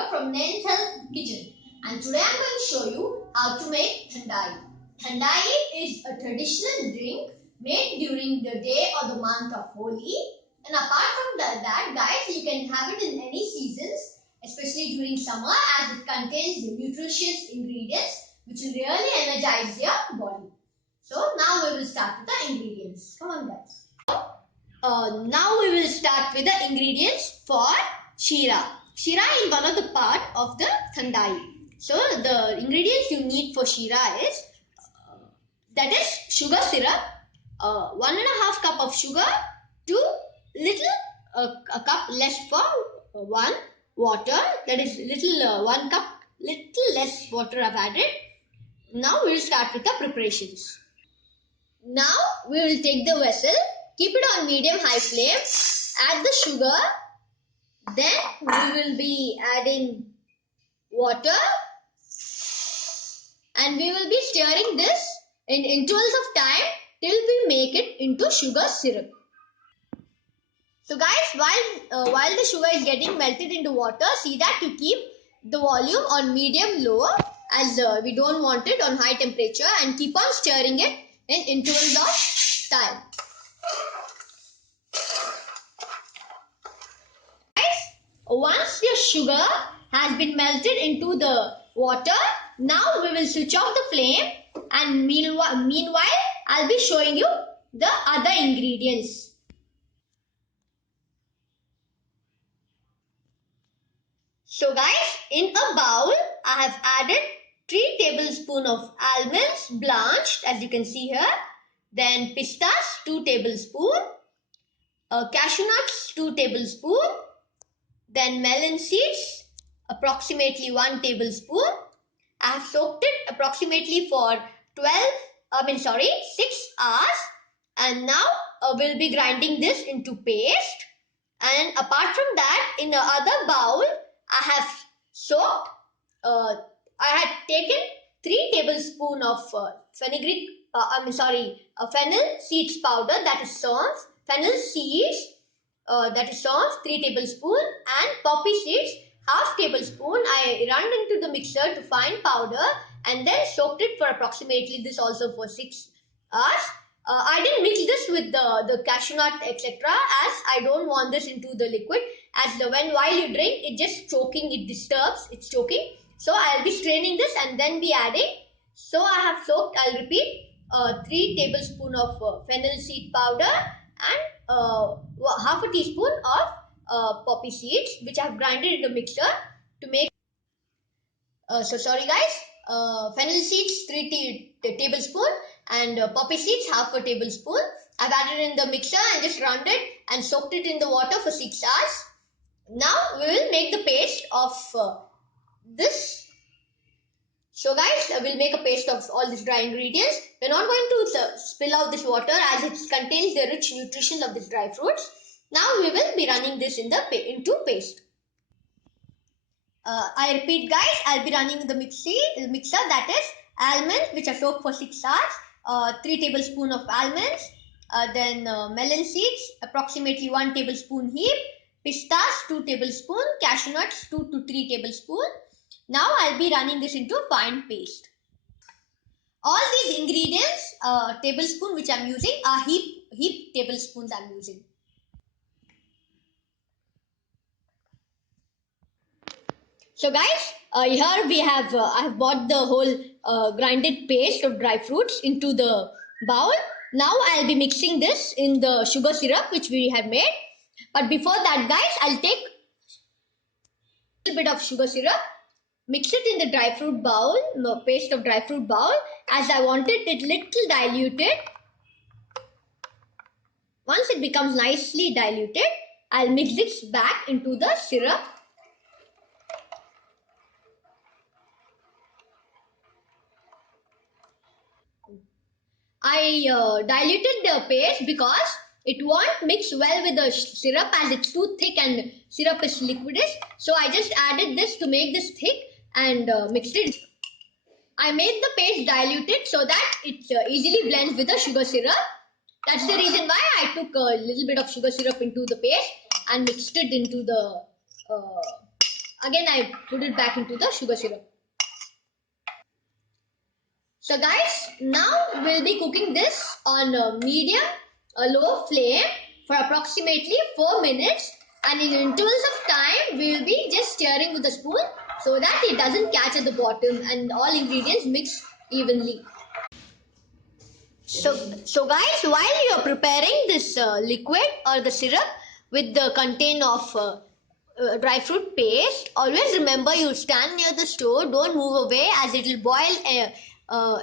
here from Nain's Health Kitchen, and today I'm going to show you how to make thandai. Thandai is a traditional drink made during the day or the month of Holi, and apart from that guys, you can have it in any seasons, especially during summer, as it contains the nutritious ingredients which will really energize your body. So now we will start with the ingredients. Come on guys. Now we will start with the ingredients for Shira. Shira is one of the part of the thandai. So the ingredients you need for Shira is that is sugar syrup, 1.5 cup of sugar, 2 little a cup less for 1 water, that is little 1 cup little less water I've added. Now we will start with the preparations. Now we will take the vessel, keep it on medium high flame, add the sugar, then we will be adding water, and we will be stirring this in intervals of time till we make it into sugar syrup. So guys, while the sugar is getting melted into water, see that you keep the volume on medium low, as we don't want it on high temperature, and keep on stirring it in intervals of time. Guys, once your sugar has been melted into the water, now we will switch off the flame, and meanwhile I'll be showing you the other ingredients. So guys, in a bowl I have added 3 tablespoons of almonds blanched, as you can see here, then pistas 2 tablespoons, cashew nuts 2 tablespoons, then melon seeds approximately 1 tablespoon. I have soaked it approximately for 6 hours, and now we'll be grinding this into paste. And apart from that, in the other bowl I have soaked, I had taken 3 tablespoons of fennel seeds powder, that is sauce, fennel seeds, that is sauce 3 tablespoons, and poppy seeds half tablespoon. I run into the mixer to fine powder and then soaked it for approximately this also for 6 hours. I didn't mix this with the cashew nut etc., as I don't want this into the liquid, as while you drink it just choking, it disturbs, it's choking. So I'll be straining this and then be adding. So I have soaked, I'll repeat, 3 tablespoons of fennel seed powder and half a teaspoon of poppy seeds, which I have grinded in the mixer to make. Fennel seeds 3 tablespoons and poppy seeds half a tablespoon. I've added in the mixer and just ground it and soaked it in the water for 6 hours. Now we will make the paste of this. So guys, we'll make a paste of all these dry ingredients. We're not going to spill out this water, as it contains the rich nutrition of these dry fruits. Now we will be running this into paste. I repeat guys, I'll be running the mixer, that is almonds which are soaked for 6 hours, 3 tablespoons of almonds, then melon seeds approximately 1 tablespoon heap, pistas 2 tablespoons, cashew nuts 2 to 3 tablespoons. Now I'll be running this into fine paste. All these ingredients, tablespoon which I'm using, are heap tablespoons I'm using. So guys, here we have, I have bought the whole grinded paste of dry fruits into the bowl. Now I'll be mixing this in the sugar syrup which we have made. But before that guys, I'll take a little bit of sugar syrup, mix it in the dry fruit bowl, paste of dry fruit bowl, as I wanted it little diluted. Once it becomes nicely diluted, I'll mix this back into the syrup. I diluted the paste because it won't mix well with the syrup, as it's too thick and syrup is liquidish. So I just added this to make this thick and mixed it. I made the paste diluted so that it easily blends with the sugar syrup. That's the reason why I took a little bit of sugar syrup into the paste and mixed it into the Again, I put it back into the sugar syrup. So guys, now we'll be cooking this on a medium, a low flame for approximately 4 minutes, and in intervals of time, we'll be just stirring with a spoon so that it doesn't catch at the bottom and all ingredients mix evenly. So guys, while you're preparing this liquid or the syrup with the contain of dry fruit paste, always remember you stand near the stove, don't move away as it'll boil.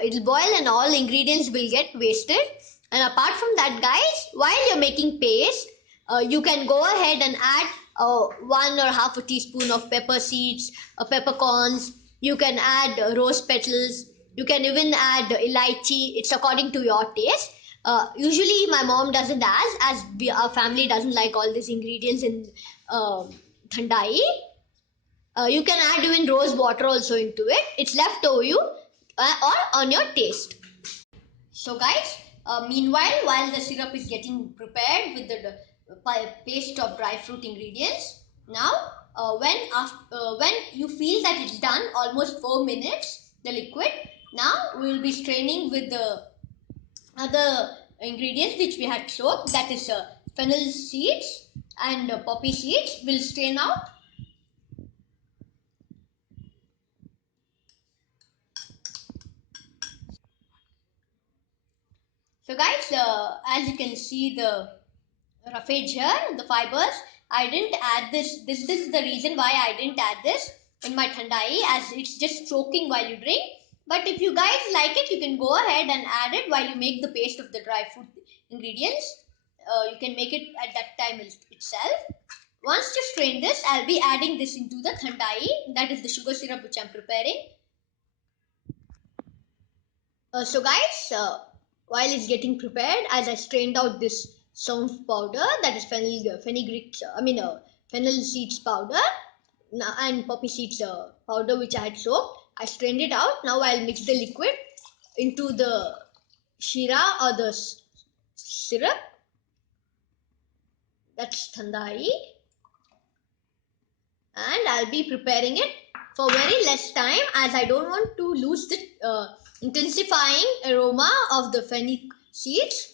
It'll boil and all ingredients will get wasted. And apart from that, guys, while you're making paste, you can go ahead and add 1.5 teaspoon of pepper seeds, peppercorns. You can add rose petals. You can even add elaichi. It's according to your taste. Usually my mom doesn't as our family doesn't like all these ingredients in thandai. You can add even rose water also into it. It's left over you or on your taste. So guys, meanwhile, while the syrup is getting prepared with the paste of dry fruit ingredients, now when you feel that it's done, almost 4 minutes, the liquid, now we will be straining with the other ingredients which we had soaked, that is fennel seeds and poppy seeds. We'll strain out. So guys, as you can see the roughage here, the fibers, I didn't add this. This is the reason why I didn't add this in my thandai, as it's just choking while you drink. But if you guys like it, you can go ahead and add it while you make the paste of the dry fruit ingredients. You can make it at that time itself. Once you strain this, I'll be adding this into the thandai, that is the sugar syrup which I'm preparing. So guys, while it's getting prepared, as I strained out this sound powder, that is fennel seeds powder and poppy seeds powder which I had soaked, I strained it out. Now I'll mix the liquid into the shira or the syrup, that's thandai, and I'll be preparing it for very less time as I don't want to lose the intensifying aroma of the fennel seeds.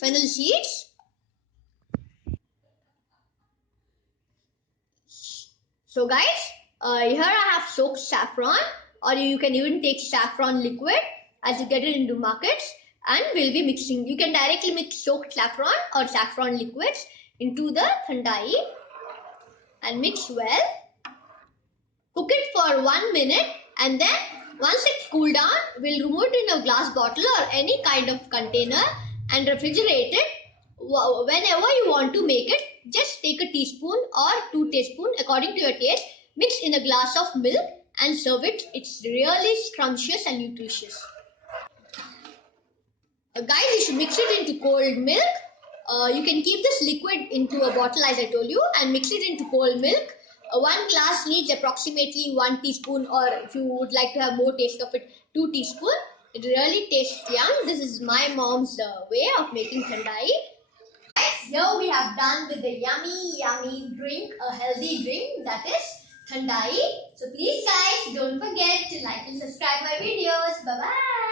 So guys, here I have soaked saffron, or you can even take saffron liquid as you get it into markets, and we'll be mixing. You can directly mix soaked saffron or saffron liquids into the thandai and mix well. Cook it for 1 minute, and then once it's cooled down, we'll remove it in a glass bottle or any kind of container and refrigerate it. Whenever you want to make it, just take a teaspoon or 2 teaspoons according to your taste, mix in a glass of milk and serve it. It's really scrumptious and nutritious. Guys, you should mix it into cold milk. You can keep this liquid into a bottle as I told you and mix it into cold milk. 1 glass needs approximately 1 teaspoon, or if you would like to have more taste of it, 2 teaspoons. It really tastes yum. This is my mom's way of making thandai. Here we have done with the yummy drink, a healthy drink, that is thandai. So please guys, don't forget to like and subscribe my videos. Bye bye.